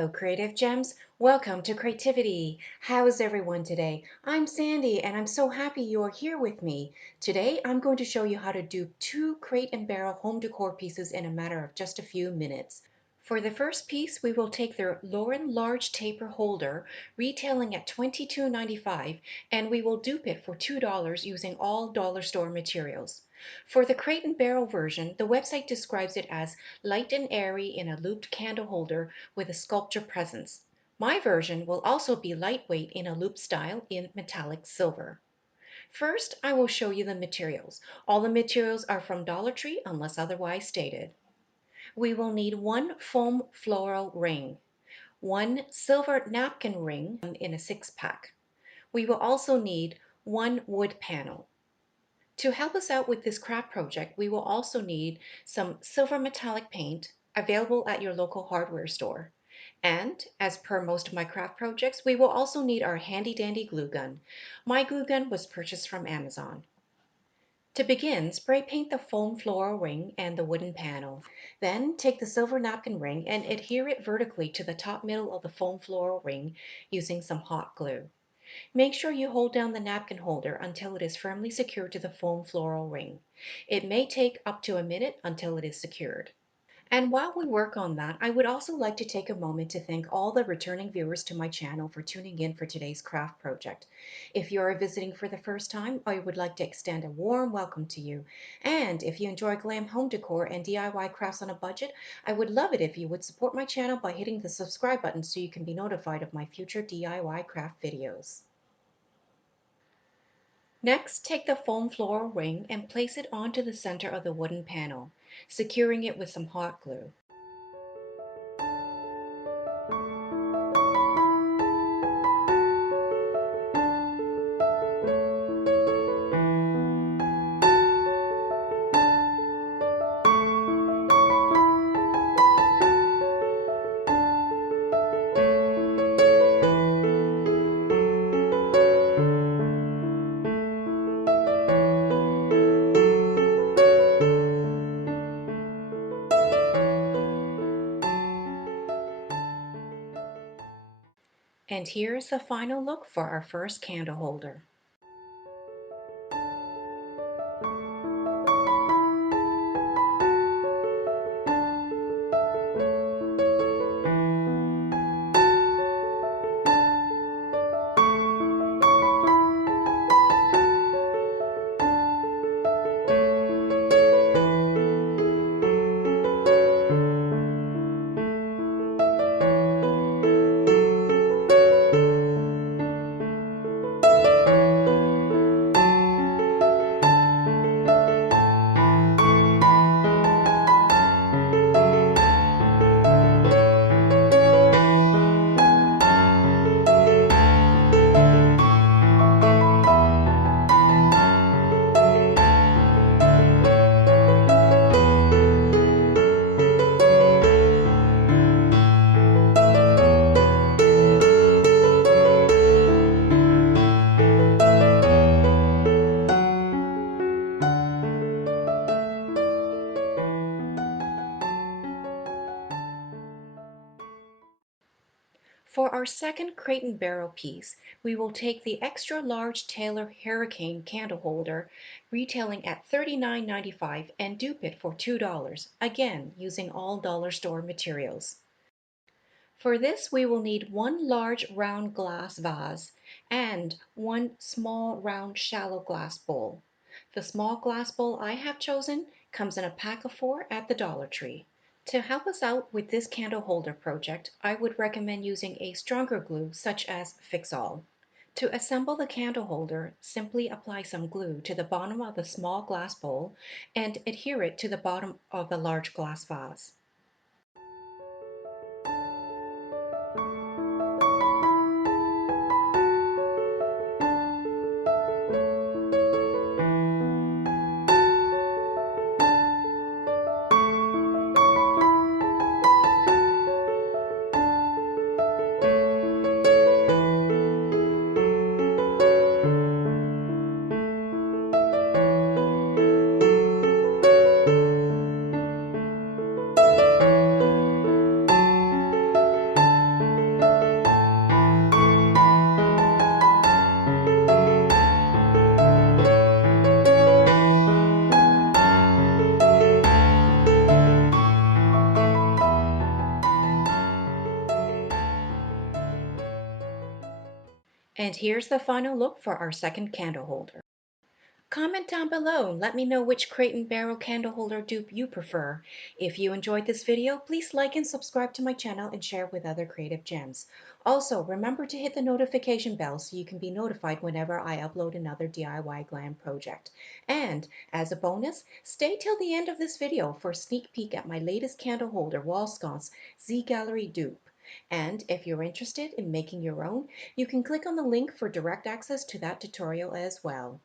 Hello, Creative Gems. Welcome to Creativity. How's everyone today? I'm Sandy and I'm so happy you are here with me. Today, I'm going to show you how to do 2 crate and barrel home decor pieces in a matter of just a few minutes. For the first piece, we will take the Lauren Large Taper Holder, retailing at $22.95, and we will dupe it for $2 using all dollar store materials. For the crate and barrel version, the website describes it as light and airy in a looped candle holder with a sculpture presence. My version will also be lightweight in a loop style in metallic silver. First, I will show you the materials. All the materials are from Dollar Tree unless otherwise stated. We will need one foam floral ring, one silver napkin ring in a 6-pack. We will also need one wood panel. To help us out with this craft project, we will also need some silver metallic paint available at your local hardware store. And as per most of my craft projects, we will also need our handy dandy glue gun. My glue gun was purchased from Amazon. To begin, spray paint the foam floral ring and the wooden panel. Then take the silver napkin ring and adhere it vertically to the top middle of the foam floral ring using some hot glue. Make sure you hold down the napkin holder until it is firmly secured to the foam floral ring. It may take up to a minute until it is secured. And while we work on that, I would also like to take a moment to thank all the returning viewers to my channel for tuning in for today's craft project. If you are visiting for the first time, I would like to extend a warm welcome to you. And if you enjoy glam home decor and DIY crafts on a budget, I would love it if you would support my channel by hitting the subscribe button so you can be notified of my future DIY craft videos. Next, take the foam floral ring and place it onto the center of the wooden panel, securing it with some hot glue. And here is the final look for our first candle holder. For our second crate and barrel piece, we will take the extra large Taylor Hurricane candle holder retailing at $39.95 and dupe it for $2, again using all dollar store materials. For this, we will need one large round glass vase and one small round shallow glass bowl. The small glass bowl I have chosen comes in a pack of 4 at the Dollar Tree. To help us out with this candle holder project, I would recommend using a stronger glue such as Fix-All. To assemble the candle holder, simply apply some glue to the bottom of the small glass bowl and adhere it to the bottom of the large glass vase. And here's the final look for our second candle holder. Comment down below and let me know which crate and barrel candle holder dupe you prefer. If you enjoyed this video, please like and subscribe to my channel and share with other creative gems. Also, remember to hit the notification bell so you can be notified whenever I upload another DIY glam project. And as a bonus, stay till the end of this video for a sneak peek at my latest candle holder wall sconce Z Gallery dupe. And if you're interested in making your own, you can click on the link for direct access to that tutorial as well.